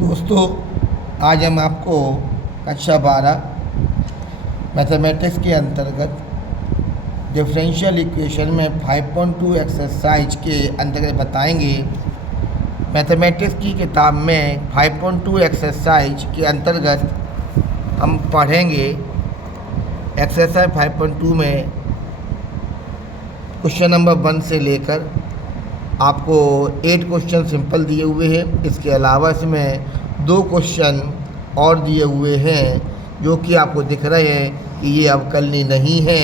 दोस्तों, आज हम आपको कक्षा 12 मैथमेटिक्स के अंतर्गत डिफरेंशियल इक्वेशन में 5.2 एक्सरसाइज के अंतर्गत बताएंगे। मैथमेटिक्स की किताब में 5.2 एक्सरसाइज के अंतर्गत हम पढ़ेंगे। एक्सरसाइज 5.2 में क्वेश्चन नंबर 1 से लेकर आपको 8 क्वेश्चन सिंपल दिए हुए हैं। इसके अलावा इसमें 2 क्वेश्चन और दिए हुए हैं जो कि आपको दिख रहे हैं कि ये अवकलनीय नहीं है,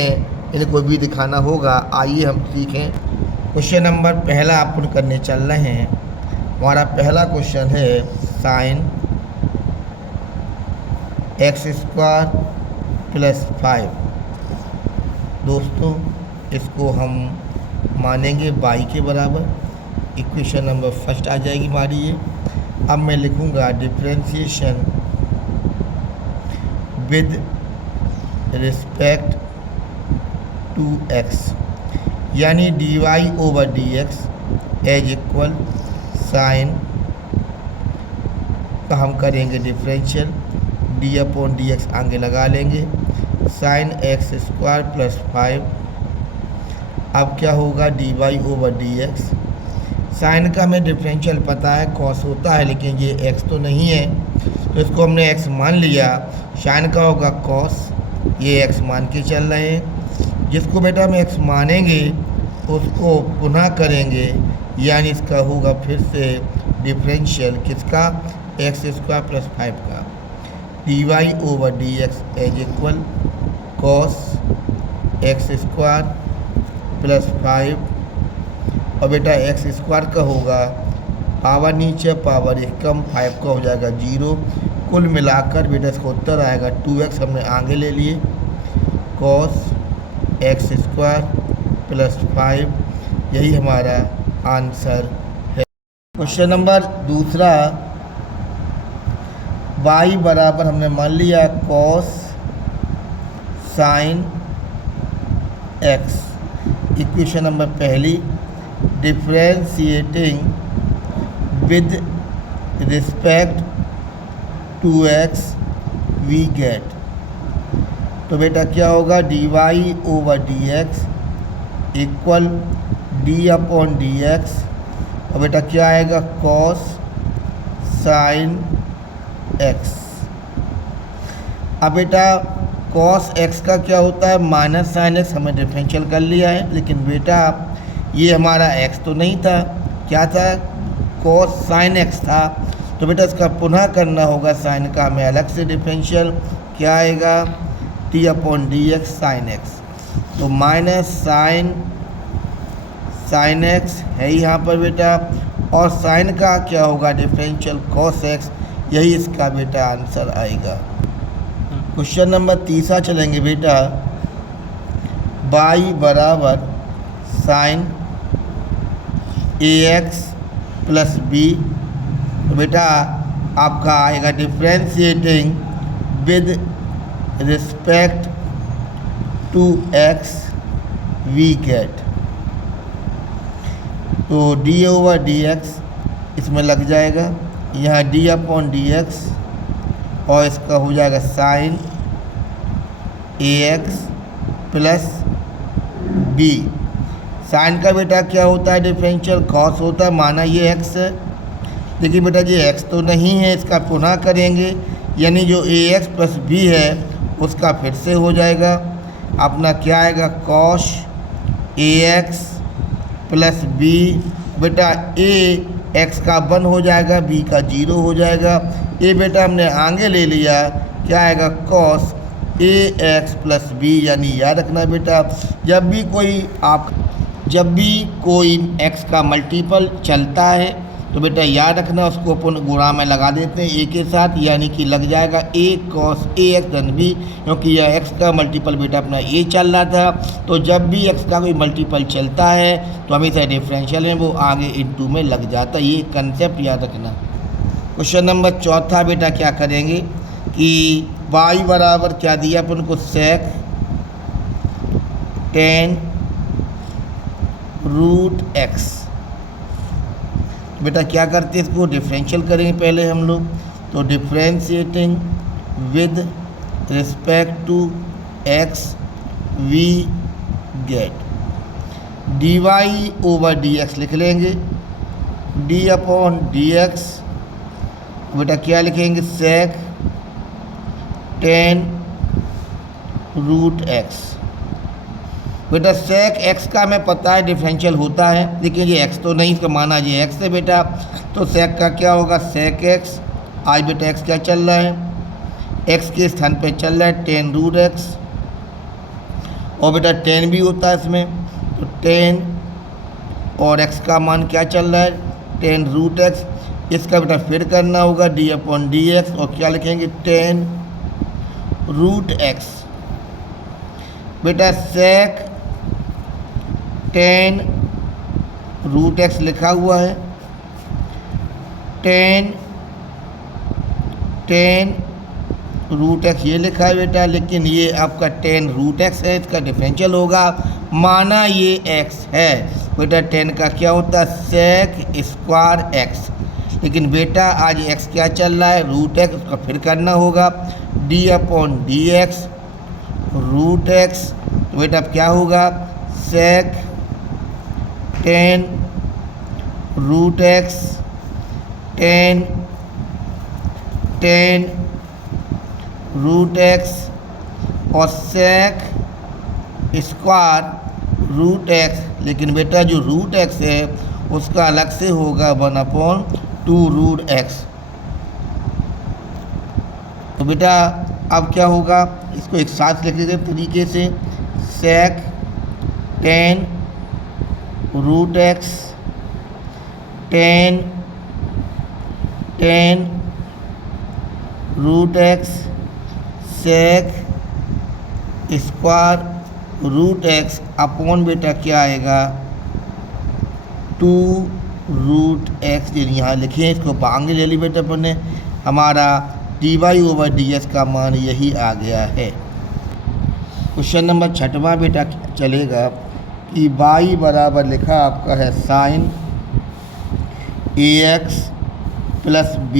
इनको भी दिखाना होगा। आइए हम सीखें। क्वेश्चन नंबर पहला अपन करने चल रहे हैं। हमारा पहला क्वेश्चन है साइन x² + 5। दोस्तों, इसको हम मानेंगे y के बराबर। इक्वेशन नंबर फर्स्ट आ जाएगी हमारी ये। अब मैं लिखूँगा differentiation with respect to x, यानी dy/dx एज इक्वल साइन का हम करेंगे डिफरेंशियल, d/dx आगे लगा लेंगे, साइन x² + 5। अब क्या होगा dy/dx। साइन का हमें डिफरेंशियल पता है कॉस होता है, लेकिन ये x तो नहीं है तो इसको हमने x मान लिया। साइन का होगा कॉस, ये x मान के चल रहे हैं। जिसको बेटा हम x मानेंगे उसको पुनः करेंगे, यानी इसका होगा फिर से डिफरेंशियल किसका, x² + 5 का। dy/dx as equal cos x² + 5। और बेटा x² का होगा पावर नीचे पावर एक कम, 5 का हो जाएगा 0। कुल मिलाकर बेटा इसका उत्तर आएगा 2x हमने आगे ले लिए, cos x² + 5। यही हमारा आंसर है। क्वेश्चन नंबर दूसरा, y बराबर हमने मान लिया cos sin x। Equation number पहली, differentiating with respect to x we get. तो बेटा क्या होगा dy/dx इक्वल d/dx। और बेटा क्या आएगा cos sin x। अब बेटा cos x का क्या होता है माइनस साइन x, हमें डिफरेंशियल कर लिया है। लेकिन बेटा ये हमारा x तो नहीं था, क्या था cos sin x था। तो बेटा इसका पुनः करना होगा, साइन का हमें अलग से डिफरेंशियल, क्या आएगा d/dx sin x। तो माइनस साइन x है यहाँ पर बेटा, और साइन का क्या होगा डिफरेंशियल cos x। यही इसका बेटा आंसर आएगा। क्वेश्चन नंबर तीसरा चलेंगे बेटा, y बराबर साइन ax + b। तो बेटा आपका आएगा differentiating with respect to x we get. तो d/dx इसमें लग जाएगा, यहाँ d/dx और इसका हो जाएगा साइन ax + b। साइन का बेटा क्या होता है डिफरेंशियल कॉस होता है, माना ये x है, लेकिन बेटा ये x तो नहीं है, इसका पुनः करेंगे, यानी जो ax + b है उसका फिर से हो जाएगा अपना क्या आएगा cos ax + b। बेटा a x का 1 हो जाएगा, b का 0 हो जाएगा। ये बेटा हमने आगे ले लिया, क्या आएगा cos ax + b। यानी याद रखना बेटा, जब भी कोई x का मल्टीपल चलता है तो बेटा याद रखना उसको अपन गुणा में लगा देते हैं a के साथ, यानी कि लग जाएगा a cos ax धन b, क्योंकि यह x का मल्टीपल बेटा अपना a चल रहा था। तो जब भी x का कोई मल्टीपल चलता है तो हमेशा डिफरेंशियल में वो आगे इनटू में लग जाता है, ये कंसेप्ट याद रखना। क्वेश्चन नंबर चौथा बेटा क्या करेंगे कि y बराबर क्या दिया अपन को sec tan √x। बेटा क्या करते हैं, इसको डिफरेंशियल करेंगे पहले हम लोग। तो differentiating with respect to x we get dy over dx लिख लेंगे, d अपॉन dx। बेटा क्या लिखेंगे, sec tan रूट x। बेटा sec x का हमें पता है डिफरेंशियल होता है, लेकिन ये x तो नहीं, इसका माना ये x है बेटा। तो sec का क्या होगा, sec x। आज बेटा x क्या चल रहा है, x के स्थान पे चल रहा है tan रूट x, और बेटा tan भी होता है इसमें, तो tan और x का मान क्या चल रहा है, tan रूट x। इसका बेटा फिर करना होगा d अपॉन dx, और क्या लिखेंगे, tan रूट x। बेटा sec tan रूट x लिखा हुआ है, tan रूट x ये लिखा है बेटा, लेकिन ये आपका tan रूट x है, इसका डिफरेंशियल होगा, माना ये x है। बेटा tan का क्या होता है, sec स्क्वायर x। लेकिन बेटा आज x क्या चल रहा है, रूट x, उसका फिर करना होगा d upon dx root x। तो बेटा अब क्या होगा, sec tan root x tan root x और sec स्क्वायर रूट x। लेकिन बेटा जो रूट x है उसका अलग से होगा 1/2 रूट x। तो बेटा अब क्या होगा, इसको एक साथ लिख लेते तरीके से, sec tan root x tan root x sec square root x अपॉन बेटा क्या आएगा, 2 रूट x। यहाँ लिखे हैं, इसको आगे ले ली बेटा अपन ने, हमारा dy ओवर ds का मान यही आ गया है। क्वेश्चन नंबर 6वां बेटा चलेगा कि y बराबर लिखा आपका है sine ax plus b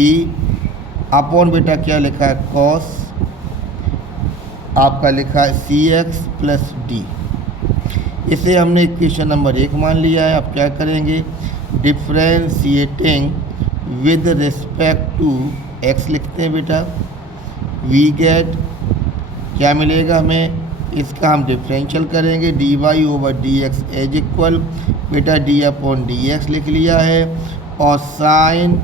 upon बेटा क्या लिखा है, कॉस आपका लिखा है cx प्लस d। इसे हमने इक्वेशन नंबर 1 मान लिया है। अब क्या करेंगे, differentiating with respect to x लिखते हैं बेटा, वी गेट क्या मिलेगा हमें, इसका हम डिफरेंशियल करेंगे dy over dx as equal बेटा d अपॉन dx लिख लिया है, और साइन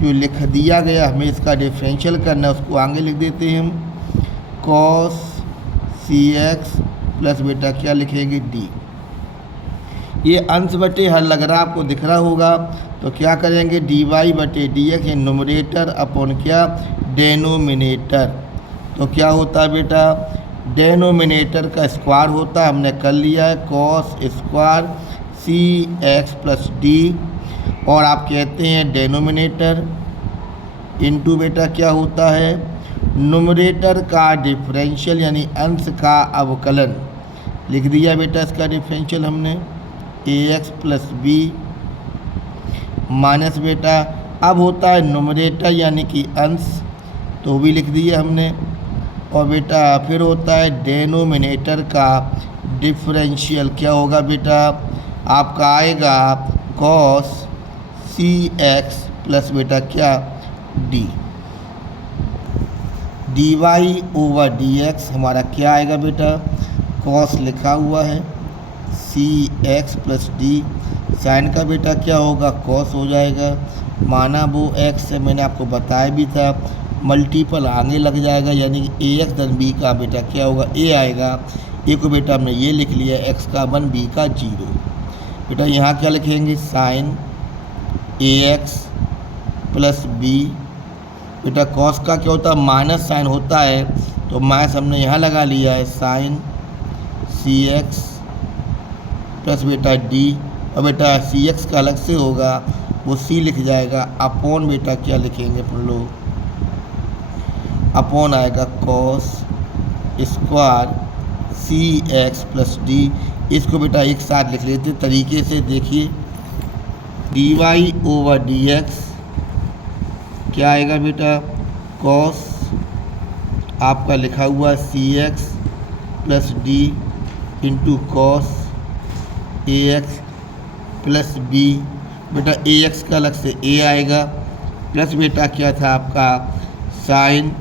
जो लिख दिया गया हमें इसका डिफरेंशियल करना है, उसको आगे लिख देते हैं हम, cos cx प्लस बेटा क्या लिखेंगे d। ये अंश बटे हर लग रहा आपको दिख रहा होगा, तो क्या करेंगे dy बटे dx, ये नोमिनेटर अपॉन क्या, डेनोमिनेटर। तो क्या होता है बेटा, डेनोमिनेटर का स्क्वायर होता है, हमने कर लिया है cos square cx plus d, और आप कहते हैं डेनोमिनेटर इनटू बेटा क्या होता है, नोमिनेटर का डिफरेंशियल यानी अंश का अवकलन। लिख दिया बेटा इसका डिफरेंशियल हमने, ax प्लस b माइनस बेटा अब होता है नोमिनेटर यानी कि अंश, तो भी लिख दिया हमने, और बेटा फिर होता है डेनोमिनेटर का डिफरेंशियल। क्या होगा बेटा, आपका आएगा cos cx प्लस बेटा क्या d, dy ओवर dx हमारा क्या आएगा बेटा, cos लिखा हुआ है cx प्लस d, साइन का बेटा क्या होगा, cos हो जाएगा, माना वो x है, मैंने आपको बताया भी था, मल्टीपल आगे लग जाएगा, यानी कि ax धन b का बेटा क्या होगा, a आएगा। a को बेटा हमने ये लिख लिया x का 1 b का 0। बेटा यहाँ क्या लिखेंगे, साइन ax प्लस b, बेटा cos का क्या होता है, माइनस साइन होता है, तो माइनस हमने यहाँ लगा लिया है, साइन cx प्लस बेटा d, और बेटा cx का अलग से होगा, वो c लिख जाएगा, अपॉन बेटा क्या लिखेंगे अपन लोग, अपॉन आएगा cos square cx plus d। इसको बेटा एक साथ लिख लेते तरीके से, देखिए d y over d x क्या आएगा बेटा, कॉस आपका लिखा हुआ c x plus d into cos a x plus b. बेटा ए एक्स का अलग से ए आएगा, प्लस बेटा क्या था आपका साइन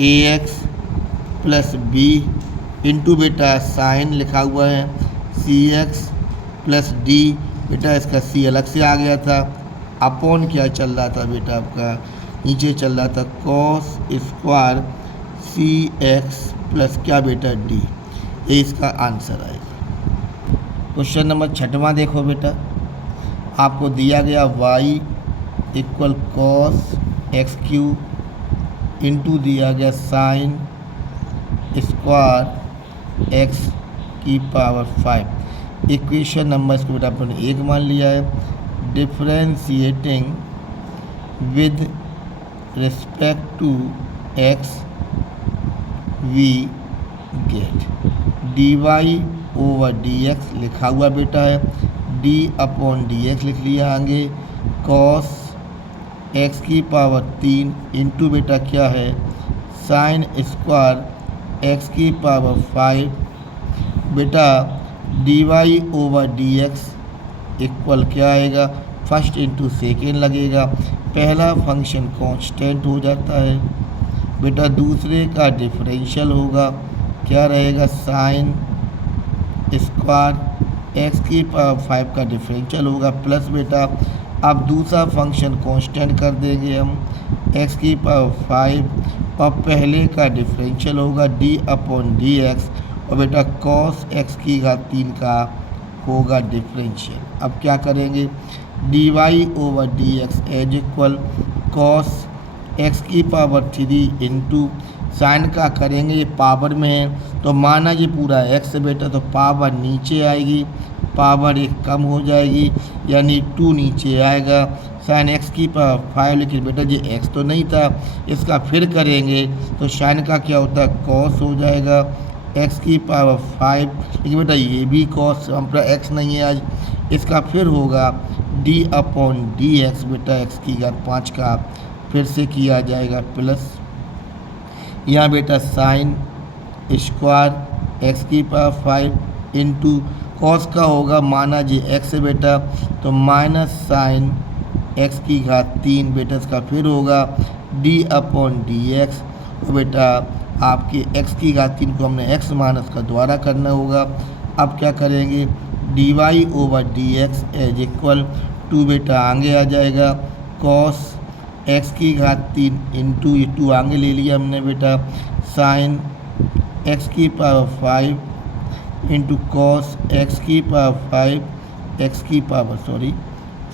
ए एक्स प्लस बी इंटू बेटा साइन लिखा हुआ है सी एक्स प्लस डी। बेटा इसका सी अलग से आ गया था, अपॉन क्या चल रहा था बेटा आपका नीचे चल रहा था कॉस स्क्वायर सी एक्स प्लस क्या बेटा डी। ये इसका आंसर आएगा। क्वेश्चन नंबर 6वां देखो बेटा, आपको दिया गया y equal cos x cube into दिया गया साइन स्क्वायर एक्स की पावर 5। इक्वेशन नंबर इसको बेटा अपन 1 मान लिया है। Differentiating with respect to x we get d y over d x लिखा हुआ बेटा है, डी अपॉन डी एक्स लिख लिया आगे, कॉस एक्स की पावर 3 इंटू बेटा क्या है साइन स्क्वायर एक्स की पावर 5। बेटा d y over d x equal क्या आएगा, फर्स्ट इंटू सेकेंड लगेगा, पहला फंक्शन कांस्टेंट हो जाता है बेटा, दूसरे का डिफरेंशियल होगा क्या रहेगा साइन स्क्वायर एक्स की पावर 5 का डिफरेंशियल होगा, प्लस बेटा अब दूसरा फंक्शन कांस्टेंट कर देंगे हम एक्स की पावर 5 और पहले का डिफरेंशियल होगा डी अपॉन डी एक्स और बेटा कॉस एक्स की घात 3 का होगा डिफरेंशियल। अब क्या करेंगे d y over d x as equal cos x की पावर 3 इंटू साइन का करेंगे, ये पावर में है तो माना ये पूरा एक्स है बेटा, तो पावर नीचे आएगी, पावर 1 कम हो जाएगी यानी 2 नीचे आएगा, साइन एक्स की पावर 5। लेकिन बेटा ये एक्स तो नहीं था, इसका फिर करेंगे तो साइन का क्या होता है कॉस हो जाएगा एक्स की पावर 5। लेकिन बेटा ये भी कॉस हमारा एक्स नहीं है आज, इसका फिर होगा डी अपॉन डी एक्स बेटा एक्स की घात 5 का फिर से किया जाएगा प्लस यहाँ बेटा साइन स्क्वायर एक्स की पावर 5 इंटू कॉस का होगा माना जी एक्स है बेटा तो माइनस साइन एक्स की घात 3 बेटा इसका फिर होगा डी अपॉन डी एक्स और बेटा आपके एक्स की घात 3 को हमने एक्स माइनस का द्वारा करना होगा। अब क्या करेंगे d y over d x as equal to बेटा आगे आ जाएगा कॉस एक्स की घात 3 इंटू ये 2 आगे ले लिया हमने बेटा साइन एक्स की पावर 5 इंटू कॉस एक्स की पावर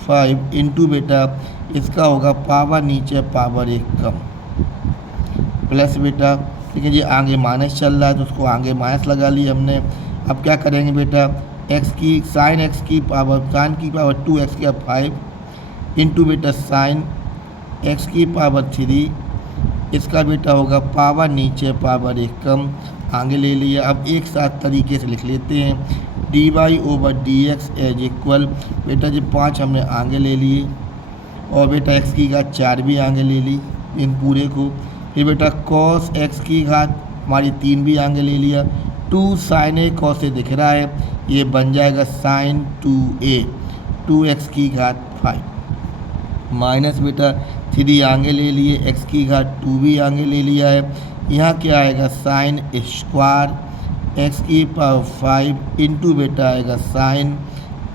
5 इंटू बेटा इसका होगा पावर नीचे पावर 1 कम प्लस बेटा, लेकिन ये आगे माइनस चल रहा है तो उसको आगे माइनस लगा लिया हमने। अब क्या करेंगे बेटा एक्स की साइन एक्स की पावर 2 एक्स की 5 इंटू बेटा साइन एक्स की पावर 3 इसका बेटा होगा पावर नीचे पावर 1 कम आगे ले लिया। अब एक साथ तरीके से लिख लेते हैं d y over d x as equal बेटा जो 5 हमने आगे ले लिए और बेटा एक्स की घात 4 भी आगे ले ली इन पूरे को, फिर बेटा कॉस एक्स की घात हमारी 3 भी आगे ले लिया, 2 साइन ए कॉस ए दिख रहा है ये बन जाएगा साइन 2a 2x की घात 5 माइनस बेटा 3 आगे ले लिए एक्स की घात 2 भी आगे ले लिया है, यहाँ क्या आएगा साइन स्क्वायर एक्स की पावर 5 इंटू बेटा आएगा साइन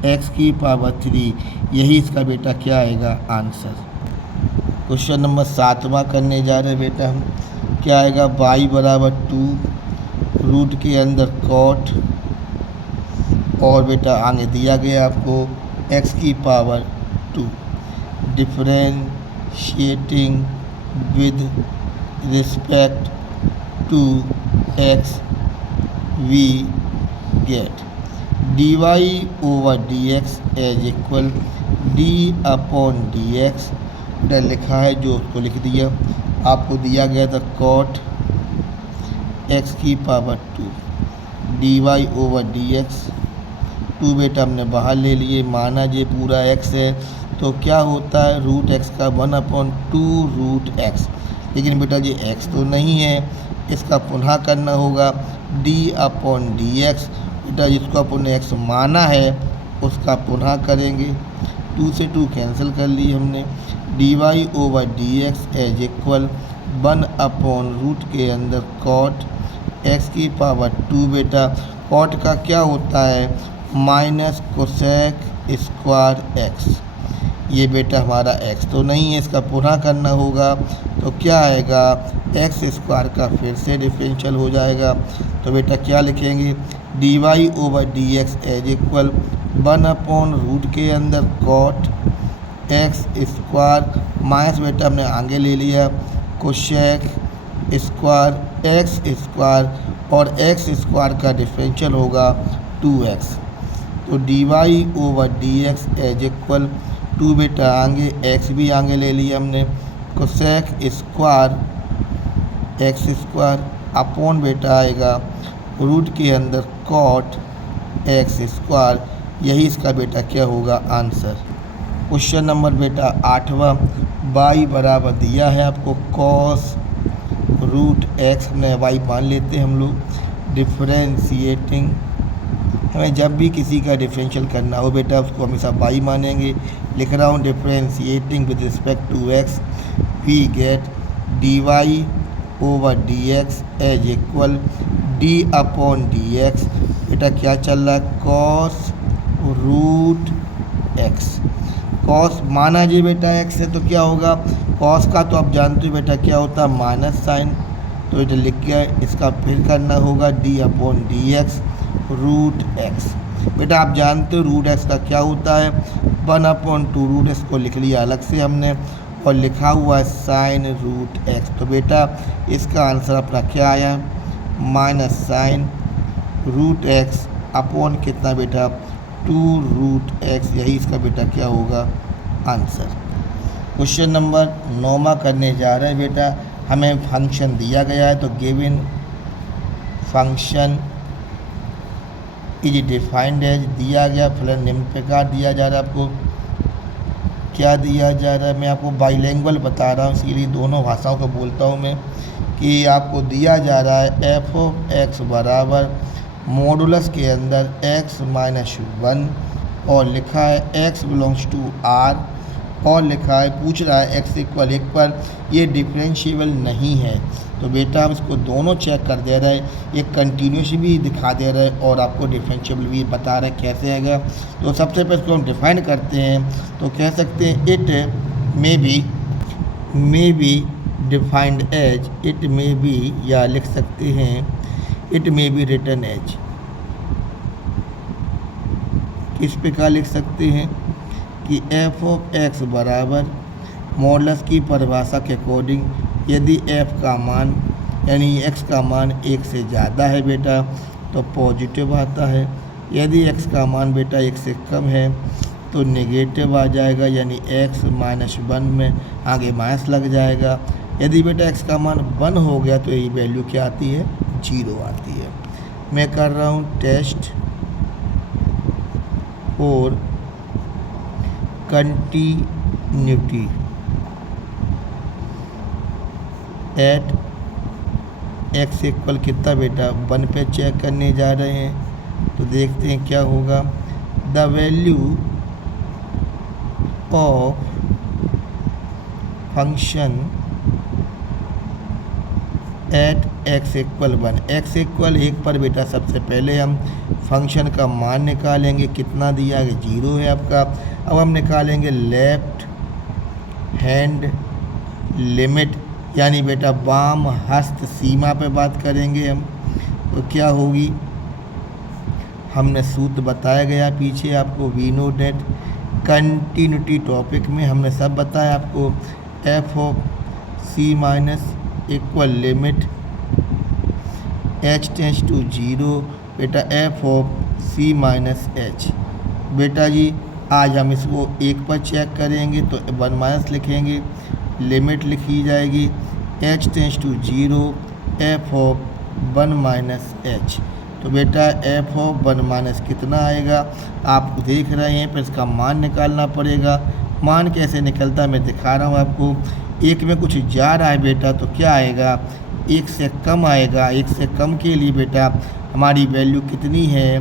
एक्स की पावर 3, यही इसका बेटा क्या आएगा आंसर। क्वेश्चन नंबर 7वां करने जा रहे हैं बेटा हम, क्या आएगा y बराबर 2 रूट के अंदर कॉट और बेटा आगे दिया गया आपको x की power 2 differentiating with respect to x we get d y over d x as equal d upon d x लिखा है जो उसको लिख दिया, आपको दिया गया था कॉट एक्स की power 2 d y over d x to बेटा हमने बाहर ले लिए, माना ये पूरा x है तो क्या होता है रूट x का 1/2 रूट x। लेकिन बेटा ये x तो नहीं है, इसका पुनः करना होगा d/dx। बेटा जिसको अपन x माना है उसका पुनः करेंगे, 2 से 2 कैंसिल कर ली हमने, dy/dx एज इक्वल 1/रूट के अंदर cot x की पावर 2। बेटा cot का क्या होता है माइनस कोसेक स्क्वायर x। ये बेटा हमारा x तो नहीं है, इसका पुनः करना होगा तो क्या आएगा x स्क्वायर का फिर से डिफरेंशियल हो जाएगा। तो बेटा क्या लिखेंगे dy/dx एज इक्वल 1/रूट के अंदर cot x स्क्वायर माइनस बेटा हमने आगे ले लिया कोसेक स्क्वायर x स्क्वायर और x स्क्वायर का डिफरेंशियल होगा 2x। तो dy/dx एज इक्वल 2 बेटा आगे x भी आगे ले लिया हमने cosec square x square upon बेटा आएगा रूट के अंदर cot x स्क्वायर। यही इसका बेटा क्या होगा आंसर। क्वेश्चन नंबर बेटा 8वां, y बराबर दिया है आपको cos रूट x, हमने y मान लेते हैं हम लोग। डिफरेंशिएटिंग, हमें जब भी किसी का डिफरेंशियल करना हो बेटा उसको हमेशा y मानेंगे। लिख रहा हूँ differentiating with respect to x, we get dy/dx as equal d/dx। बेटा क्या चल रहा है cos रूट x। cos माना जी बेटा x है तो क्या होगा cos का तो आप जानते हो बेटा क्या होता है माइनस साइन। तो बेटा लिख के इसका फिर करना होगा d/dx रूट x। बेटा आप जानते हो रूट x का क्या होता है 1/2 रूट x को लिख लिया अलग से हमने और लिखा हुआ है साइन रूट x। तो बेटा इसका आंसर अपना क्या आया minus sine root x upon कितना बेटा 2 रूट x। यही इसका बेटा क्या होगा आंसर। क्वेश्चन नंबर 9वां करने जा रहे हैं बेटा। हमें फंक्शन दिया गया है तो given function is defined as दिया गया फलन निम्न प्रकार दिया जा रहा है। आपको क्या दिया जा रहा है, मैं आपको बाइलिंगुअल बता रहा हूँ इसीलिए दोनों भाषाओं को बोलता हूँ मैं, कि आपको दिया जा रहा है f(x) बराबर मॉडुलस के अंदर x-1 और लिखा है x बिलोंग्स टू r और लिखा है पूछ रहा है x इक्वल 1 पर ये डिफरेंशिएबल नहीं है। तो बेटा हम इसको दोनों चेक कर दे रहे हैं, एक कंटिन्यूस भी दिखा दे रहे हैं और आपको डिफरेंशिएबल भी बता रहे हैं कैसे आएगा। तो सबसे पहले इसको हम डिफाइन करते हैं तो कह सकते हैं it may be defined as, it may be या लिख सकते हैं it may be written as. किस प्रकार लिख सकते हैं कि f(x) बराबर मॉडुलस की परिभाषा के अकॉर्डिंग यदि f का मान यानी x का मान 1 से ज़्यादा है बेटा तो पॉजिटिव आता है, यदि x का मान बेटा 1 से कम है तो नेगेटिव आ जाएगा, यानी x-1 में आगे माइनस लग जाएगा। यदि बेटा x का मान 1 हो गया तो यही वैल्यू क्या आती है 0 आती है। मैं कर रहा हूँ टेस्ट और कंटिन्यूटी एट x इक्वल कितना बेटा 1 पे चेक करने जा रहे हैं तो देखते हैं क्या होगा। The value of function at x equal 1, x equal 1 पर बेटा सबसे पहले हम फंक्शन का मान निकालेंगे, कितना दिया है 0 है आपका। अब हम निकालेंगे लेफ्ट हैंड लिमिट यानी बेटा वाम हस्त सीमा पे बात करेंगे हम तो क्या होगी, हमने सूत्र बताया गया पीछे आपको we know that continuity topic में हमने सब बताया आपको। f(c) equal limit h tends to 0 बेटा f(c) h। बेटा जी आज हम इसको 1 पर चेक करेंगे तो 1 माइनस लिखेंगे, लिमिट लिखी जाएगी h tends to 0 f(1 h)। तो बेटा एफ ऑफ 1 माइनस कितना आएगा, आप देख रहे हैं, पर इसका मान निकालना पड़ेगा। मान कैसे निकलता है मैं दिखा रहा हूँ आपको। एक में कुछ जा रहा है बेटा, तो क्या आएगा, एक से कम आएगा। एक से कम के लिए बेटा हमारी वैल्यू कितनी है,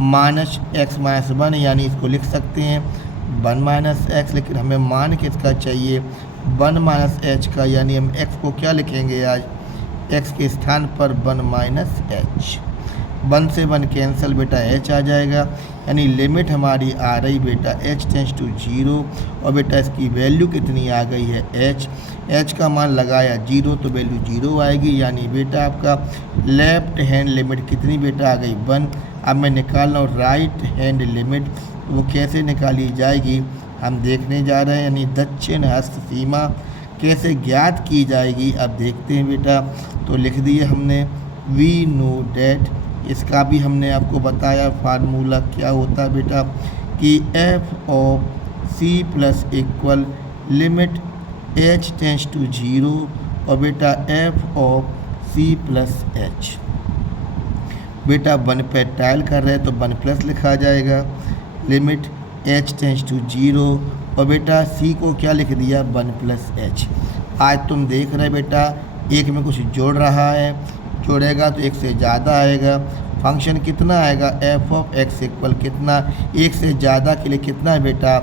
माइनस एक्स माइनस 1, यानी इसको लिख सकते हैं 1 माइनस एक्स, लेकिन हमें मान किसका चाहिए, 1 माइनस एच का, यानी हम एक्स को क्या लिखेंगे आज, एक्स के स्थान पर 1 माइनस एच। 1 से 1 कैंसिल बेटा, एच आ जाएगा, यानी लिमिट हमारी आ रही बेटा एच टेंस टू 0, और बेटा इसकी वैल्यू कितनी आ गई है एच। एच का मान लगाया 0 तो वैल्यू 0 आएगी, यानी बेटा आपका लेफ्ट हैंड लिमिट कितनी बेटा आ गई 1। अब मैं निकाल रहा हूँ राइट हैंड लिमिट, वो कैसे निकाली जाएगी हम देखने जा रहे हैं, यानी दक्षिण हस्त सीमा कैसे ज्ञात की जाएगी अब देखते हैं बेटा। तो लिख दिए हमने वी नो डैट, इसका भी हमने आपको बताया फार्मूला क्या होता है बेटा, कि F of C plus equal limit H tends to 0, और बेटा F of C plus H. बेटा 1 पे टाइल कर रहे हैं तो 1 प्लस लिखा जाएगा, लिमिट एच टेंस टू 0, और बेटा सी को क्या लिख दिया 1 प्लस एच। आज तुम देख रहे बेटा एक में कुछ जोड़ रहा है, जोड़ेगा तो एक से ज़्यादा आएगा। फंक्शन कितना आएगा, एफ ऑफ एक्स इक्वल कितना, एक से ज़्यादा के लिए कितना है बेटा,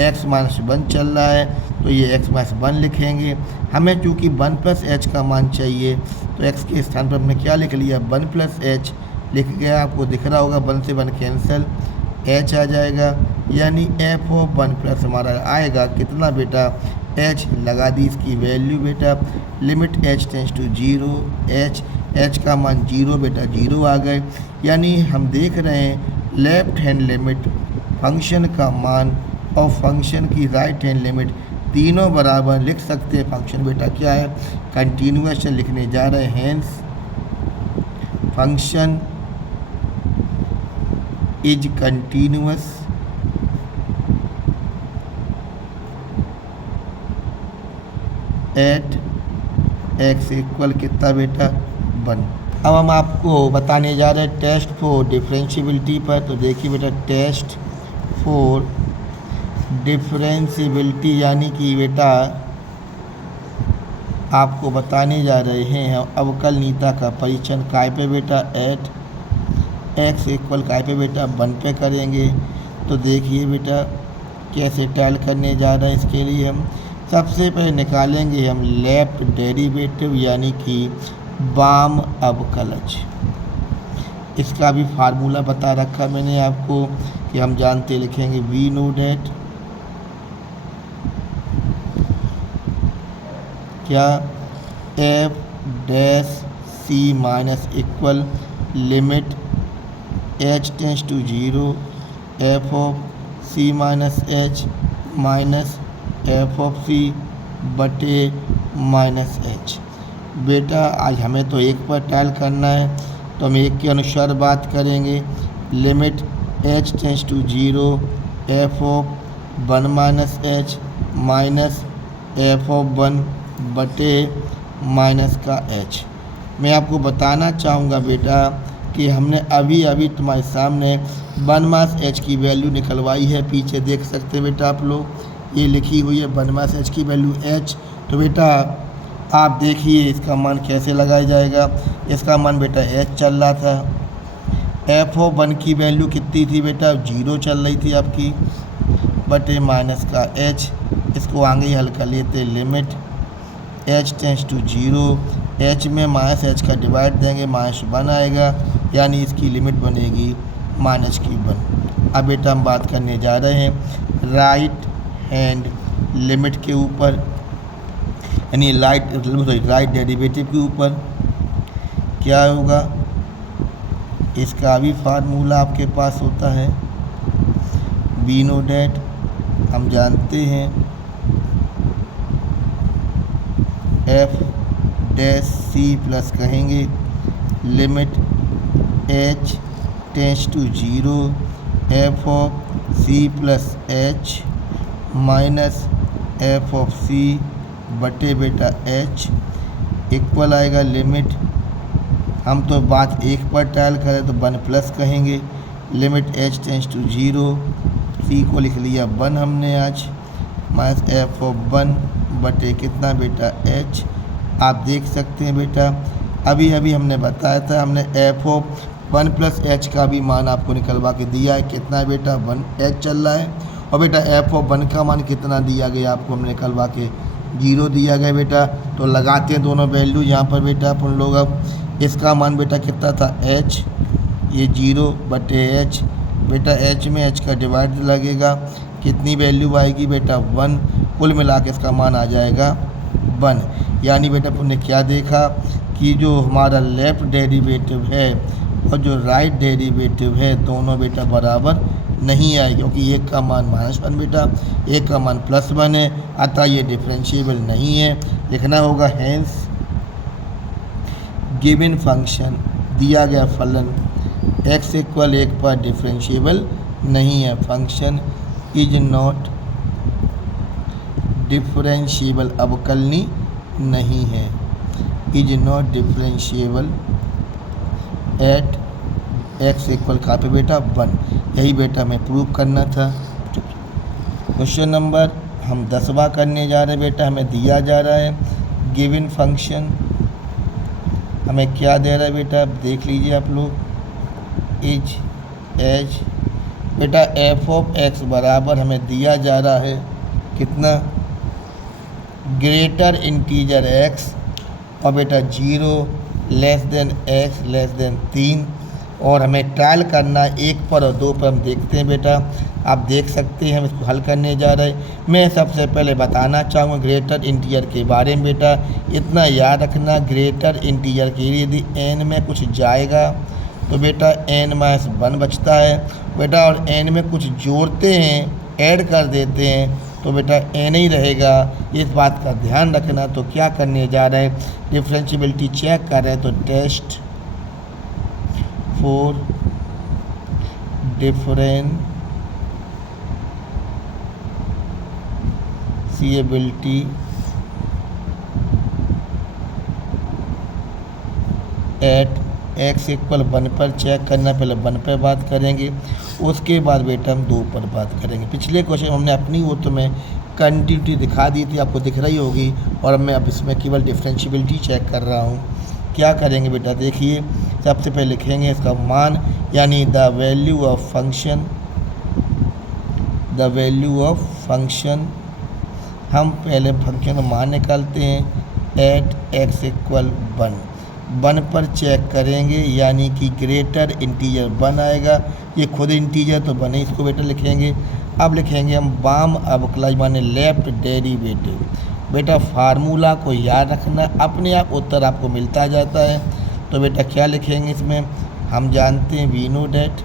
एक्स माइनस 1 चल रहा है, तो ये एक्स माइनस 1 लिखेंगे। हमें चूँकि 1 प्लस एच का मान चाहिए, तो एक्स के स्थान पर हमने क्या लिख लिया 1 प्लस एच लिख गया। आपको दिख रहा होगा 1 से 1 कैंसिल, एच आ जाएगा, यानी एफ ऑफ 1 प्लस हमारा आएगा कितना बेटा, एच लगा दी इसकी वैल्यू बेटा, limit H tends to 0, H का मान 0 बेटा 0 आ गए, यानी हम देख रहे हैं लेफ्ट हैंड लिमिट फंक्शन का मान और फंक्शन की राइट हैंड लिमिट तीनों बराबर लिख सकते हैं। फंक्शन बेटा क्या है, कंटिन्यूअस लिखने जा रहे हैं, hence function is continuous at x equal कितना बेटा 1। अब हम आपको बताने जा रहे हैं टेस्ट फॉर डिफरेंशियबिलिटी पर। तो देखिए बेटा टेस्ट फॉर डिफरेंशियबिलिटी, यानी कि बेटा आपको बताने जा रहे हैं हम अवकलनीयता का परीक्षण काय पे बेटा, एट एक्स इक्वल काय पे बेटा 1 पे करेंगे। तो देखिए बेटा कैसे टैल करने जा रहे हैं, इसके लिए हम सबसे पहले निकालेंगे हम लेफ्ट डेरिवेटिव, यानी कि वाम अवकलज। इसका भी फार्मूला बता रखा मैंने आपको कि हम जानते लिखेंगे वी नो डैट क्या, f dash c minus equal limit H tends to 0, F of c minus H minus F of सी बटे माइनस एच। बेटा आज हमें तो एक पर टाइल करना है, तो हम एक के अनुसार बात करेंगे। Limit H tends to 0, F of 1 minus H minus F of 1 बटे माइनस का एच। मैं आपको बताना चाहूँगा बेटा कि हमने अभी तुम्हारे सामने 1 माइनस एच की वैल्यू निकलवाई है, पीछे देख सकते हैं बेटा आप लोग, ये लिखी हुई है 1 माइनस एच की वैल्यू एच। तो बेटा आप देखिए इसका मान कैसे लगाया जाएगा। इसका मान बेटा एच चल रहा था, एफ ऑफ 1 की वैल्यू कितनी थी बेटा 0 चल रही थी आपकी, बटे माइनस का एच। इसको आगे ही हल कर लेते, limit H tends to 0, H में माइनस एच का डिवाइड देंगे, माइनस 1 आएगा, यानी इसकी लिमिट बनेगी माइनस की 1। अब बेटा हम बात करने जा रहे हैं राइट हैंड लिमिट के ऊपर, यानी राइट डेरिवेटिव के ऊपर। क्या होगा, इसका भी फार्मूला आपके पास होता है, वी नो डैट हम जानते हैं एफ डैश सी प्लस कहेंगे limit H tends to 0, F of C plus H minus F of सी बटे बेटा एच इक्वल आएगा लिमिट, हम तो बात एक पर ट्रायल करें तो 1 प्लस कहेंगे। Limit h tends to 0, c को लिख लिया 1 हमने आज, माइनस f ऑफ 1 बटे कितना बेटा h। आप देख सकते हैं बेटा अभी अभी हमने बताया था, हमने f ऑफ 1 प्लस h का भी मान आपको निकलवा के दिया है। कितना बेटा 1h चल रहा है, और बेटा f ऑफ 1 का मान कितना दिया गया आपको हमने निकलवा के 0 दिया गया बेटा। तो लगाते हैं दोनों वैल्यू यहाँ पर बेटा अपन लोग। अब इसका मान बेटा कितना था h, ये 0 बटे h, बेटा h में h का डिवाइड लगेगा, कितनी वैल्यू आएगी बेटा 1, कुल मिला के इसका मान आ जाएगा 1। यानी बेटा अपन ने क्या देखा कि जो हमारा लेफ़्ट डेरिवेटिव है और जो राइट डेरिवेटिव है दोनों बेटा बराबर नहीं आए, क्योंकि एक का मान -1 बेटा, एक का मान +1 है, अतः ये डिफरेंशिएबल नहीं है। लिखना होगा हेंस गिवन फंक्शन, दिया गया फलन x इक्वल 1 पर डिफरेंशिएबल नहीं है। फंक्शन इज नॉट डिफरेंशिएबल, अवकलनीय नहीं है, is not differentiable eight x equal कहाँ पे बेटा 1। यही बेटा हमें प्रूव करना था। क्वेश्चन नंबर हम 10वां करने जा रहे हैं बेटा। हमें दिया जा रहा है गिवन फंक्शन, हमें क्या दे रहा है बेटा देख लीजिए आप लोग। इज एज बेटा f ऑफ x बराबर हमें दिया जा रहा है कितना, ग्रेटर इंटीजर x और बेटा 0 less than x less than 3, और हमें ट्रायल करना है 1 पर और 2 पर। हम देखते हैं बेटा, आप देख सकते हैं हम इसको हल करने जा रहे हैं। मैं सबसे पहले बताना चाहूँगा ग्रेटर इंटीजर के बारे में बेटा। इतना याद रखना, ग्रेटर इंटीजर के लिए यदि n में कुछ जाएगा तो बेटा n-1 बचता है बेटा, और n में कुछ जोड़ते हैं ऐड कर देते हैं तो बेटा n ही रहेगा। इस बात का ध्यान रखना। तो क्या करने जा रहे हैं, डिफरेंशिएबिलिटी चेक कर रहे हैं, तो test for differentiability at x equal 1 पर चेक करना। पहले 1 पर बात करेंगे, उसके बाद बेटा हम 2 पर बात करेंगे। पिछले क्वेश्चन हमने अपनी वो तो मैं कंटिन्यूटी दिखा दी थी, आपको दिख रही होगी, और मैं अब इसमें केवल डिफरेंशिएबिलिटी चेक कर रहा हूँ। क्या करेंगे बेटा देखिए, सबसे पहले लिखेंगे इसका मान, यानी the value of function, the value of function. हम पहले फंक्शन का मान निकालते हैं एट x इक्वल 1 पर चेक करेंगे, यानी कि ग्रेटर इंटीजर 1 आएगा। ये खुद इंटीजर तो बने, इसको बेटा लिखेंगे। अब लिखेंगे हम बाम अवकलज माने लेफ्ट डेरिवेटिव। बेटा फार्मूला को याद रखना, अपने आप उत्तर आपको मिलता जाता है। तो बेटा क्या लिखेंगे इसमें, हम जानते हैं वी नो डैट,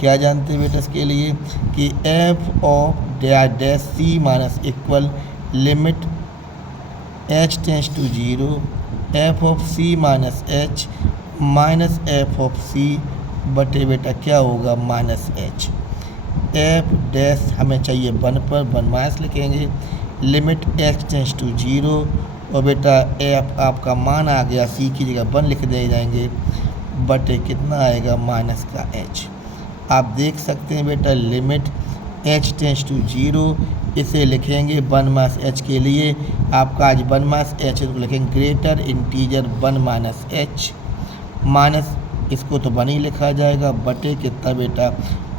क्या जानते हैं बेटा इसके लिए कि f of dash c minus equal limit h tends to 0 f of c minus h minus f of c बटे बेटा क्या होगा -h। f डैश हमें चाहिए 1 पर, 1 माइनस लिखेंगे, लिमिट h टेंस टू 0, और बेटा f आपका मान आ गया, c की जगह 1 लिख दे जाएंगे, बटे कितना आएगा -h। आप देख सकते हैं बेटा लिमिट h टेंस टू 0, इसे लिखेंगे 1 माइनस h के लिए। आपका आज 1 माइनस h तो लिखेंगे greater integer 1 minus h, minus इसको तो 1 ही लिखा जाएगा, बटे कितना बेटा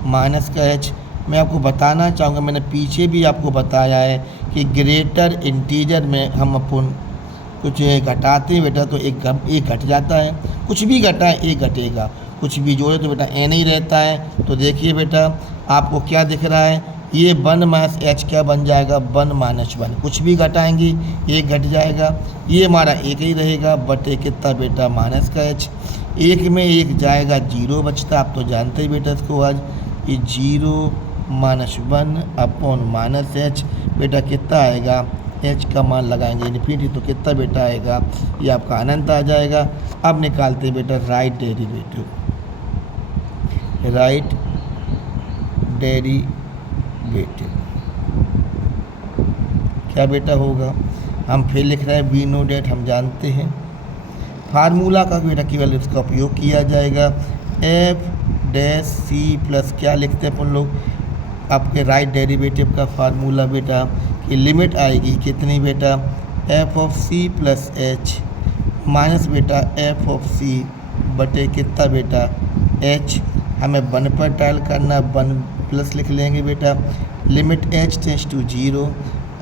माइनस का h। मैं आपको बताना चाहूँगा, मैंने पीछे भी आपको बताया है कि ग्रेटर इंटीजर में हम अपन कुछ घटाते हैं बेटा तो एक घट जाता है, कुछ भी घटाएं एक घटेगा, कुछ भी जोड़े तो बेटा n ही रहता है। तो देखिए बेटा आपको क्या दिख रहा है, ये 1 माइनस h क्या बन जाएगा 1 माइनस 1, कुछ भी घटाएंगे एक घट जाएगा, ये हमारा एक ही रहेगा, बटे कितना बेटा माइनस का h। एक में एक जाएगा 0 बचता, आप तो जानते ही बेटा इसको आज, ये 0 माइनस 1 अपॉन माइनस h, बेटा कितना आएगा h का मान लगाएंगे इन्फिनिटी तो कितना बेटा आएगा, ये आपका अनंत आ जाएगा। अब निकालते हैं बेटा राइट डेरिवेटिव, राइट डेरिवेटिव क्या बेटा होगा, हम फिर लिख रहे हैं वी नो डेट, हम जानते हैं फार्मूला का बेटा केवल इसका उपयोग किया जाएगा। एफ डैश सी प्लस क्या लिखते हैं अपन लोग, आपके राइट डेरिवेटिव का फार्मूला बेटा कि लिमिट आएगी कितनी बेटा, F of C plus H minus बेटा एफ ऑफ सी बटे कितना बेटा एच। हमें वन पर टाइल करना, वन प्लस लिख लेंगे बेटा, लिमिट एच टेंस टू 0।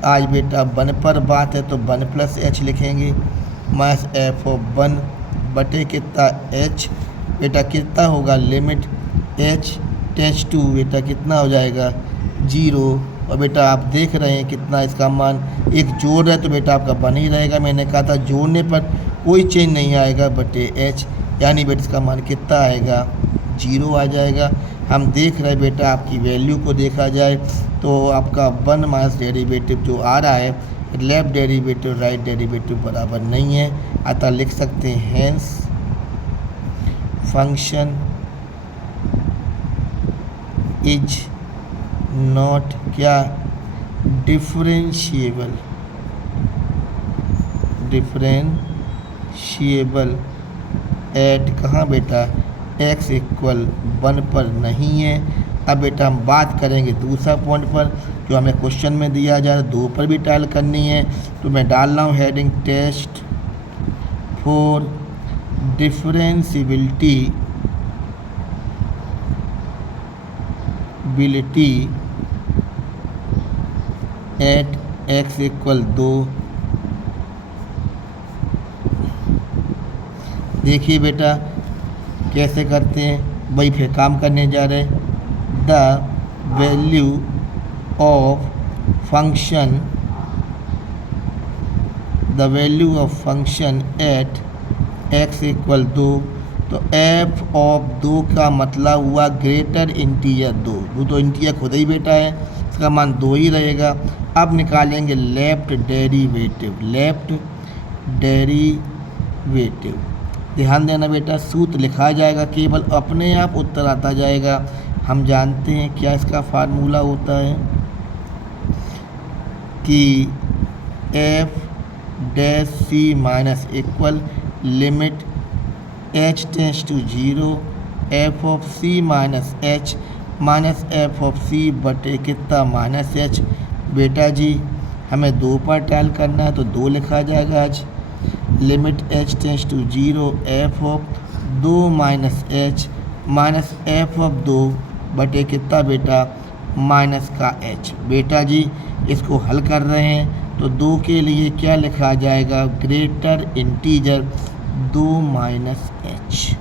आज बेटा वन पर बात है तो वन प्लस एच लिखेंगे माइनस एफ ऑफ वन बटे कितना एच। बेटा कितना होगा, लिमिट एच टेंस टू बेटा कितना हो जाएगा 0। और बेटा आप देख रहे हैं कितना इसका मान, एक जोड़ है तो बेटा आपका बन ही रहेगा। मैंने कहा था जोड़ने पर कोई चेंज नहीं आएगा बटे एच, यानी बेटा इसका मान कितना आएगा 0 आ जाएगा। हम देख रहे हैं बेटा आपकी वैल्यू को देखा जाए तो आपका वन माइनस डेरिवेटिव जो आ रहा है लेफ्ट डेरिवेटिव राइट डेरिवेटिव बराबर नहीं है, अतः लिख सकते हैं हेंस फंक्शन इज नॉट क्या डिफरेंशिएबल एट कहाँ बेटा x इक्वल 1 पर नहीं है। अब बेटा हम बात करेंगे दूसरा पॉइंट पर जो हमें क्वेश्चन में दिया जा रहा है, 2 पर भी टाइल करनी है तो मैं डाल रहा हूँ heading test for differentiability at x equal 2। देखिए बेटा कैसे करते हैं, वही फिर काम करने जा रहे हैं। The value of function at x equal 2, तो f ऑफ 2 का मतलब हुआ ग्रेटर इंटीजर 2 तो इंटीजर खुद ही बेटा है, इसका मान 2 ही रहेगा। अब निकालेंगे लेफ्ट डेरिवेटिव। ध्यान देना बेटा सूत्र लिखा जाएगा केवल अपने आप उत्तर आता जाएगा। हम जानते हैं क्या इसका फार्मूला होता है कि f dash c minus equal limit H tends to 0 F of c minus H minus F of सी बटे कितना माइनस एच। बेटा जी हमें 2 पर टाइल करना है तो 2 लिखा जाएगा आज, limit H tends to 0 F of 2 minus H minus F of 2 बटे कितना बेटा माइनस का एच। बेटा जी इसको हल कर रहे हैं तो 2 के लिए क्या लिखा जाएगा, ग्रेटर इंटीजर 2 माइनस एच,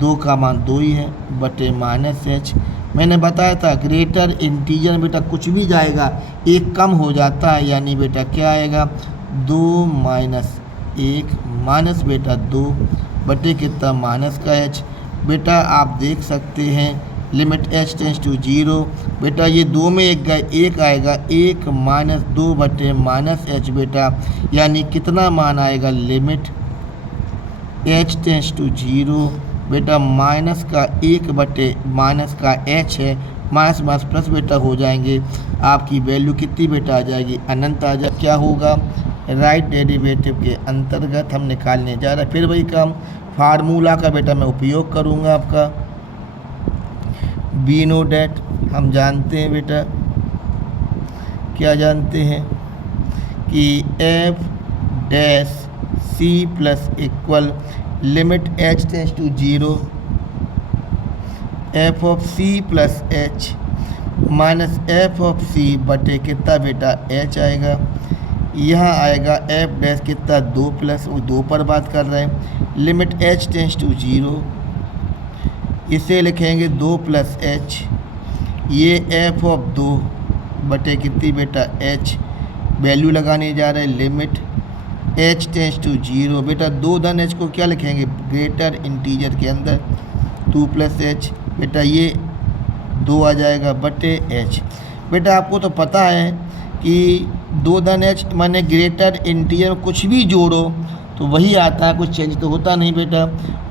2 का मान 2 ही है बटे माइनस एच। मैंने बताया था ग्रेटर इंटीजर बेटा कुछ भी जाएगा एक कम हो जाता है, यानी बेटा क्या आएगा 2 माइनस 1 माइनस बेटा 2 बटे कितना माइनस का एच। बेटा आप देख सकते हैं लिमिट एच टेंस टू 0, बेटा ये 2 में 1 गए 1 आएगा, 1 माइनस 2 बटे माइनस एच बेटा, यानी कितना मान आएगा लिमिट एच टेंस टू 0 बेटा माइनस का 1 बटे माइनस का एच है, माइनस माइनस प्लस बेटा हो जाएंगे, आपकी वैल्यू कितनी बेटा आ जाएगी अनंत आ जाए। क्या होगा राइट डेरिवेटिव के अंतर्गत हम निकालने जा रहे हैं। फिर वही काम फार्मूला का बेटा मैं उपयोग करूँगा आपका। बी नो डेट हम जानते हैं बेटा, क्या जानते हैं कि f dash c plus equal limit H tends to 0 F of C plus H minus F of सी बटे कितना बेटा एच आएगा। यहाँ आएगा एफ डैश कितना 2 प्लस, वो 2 पर बात कर रहे हैं, लिमिट एच टेंस टू 0, इसे लिखेंगे 2 प्लस एच, ये एफ ऑफ 2 बटे कितनी बेटा एच, वैल्यू लगाने जा रहे हैं लिमिट एच टेंस टू 0 बेटा 2 धन एच को क्या लिखेंगे ग्रेटर इंटीजर के अंदर 2 प्लस एच बेटा ये 2 आ जाएगा बटे एच। बेटा आपको तो पता है कि 2 धन एच माने ग्रेटर इंटीजर कुछ भी जोड़ो तो वही आता है, कुछ चेंज तो होता नहीं बेटा।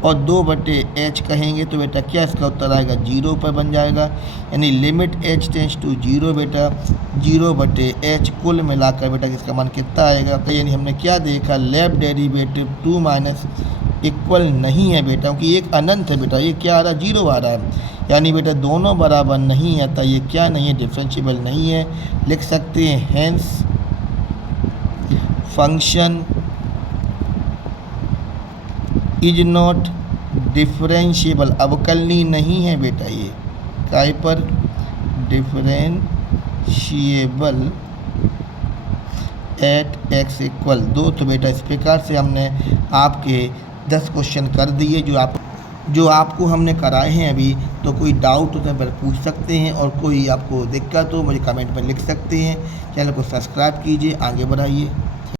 और 2/h कहेंगे तो बेटा क्या इसका उत्तर आएगा, 0 पर बन जाएगा। यानी लिमिट h टेंस टू 0 बेटा, 0/h कुल मिलाकर बेटा इसका मान कितना आएगा। तो यानी हमने क्या देखा, लेफ्ट डेरिवेटिव 2 माइनस इक्वल नहीं है बेटा, क्योंकि एक अनंत है बेटा, ये क्या आ रहा है, 0 आ रहा है। यानी बेटा दोनों बराबर नहीं है, तो ये क्या नहीं है, डिफरेंशिएबल नहीं है। लिख सकते हैं hence function is not differentiable, अवकलनीय नहीं है बेटा। ये काय पर, डिफरेंशिएबल एट x इक्वल 2। तो बेटा इस प्रकार से हमने आपके 10 क्वेश्चन कर दिए जो आपको हमने कराए हैं अभी। तो कोई डाउट हो तो पर पूछ सकते हैं, और कोई आपको दिक्कत हो मुझे कमेंट पर लिख सकते हैं। चैनल को सब्सक्राइब कीजिए, आगे बढ़ाइए।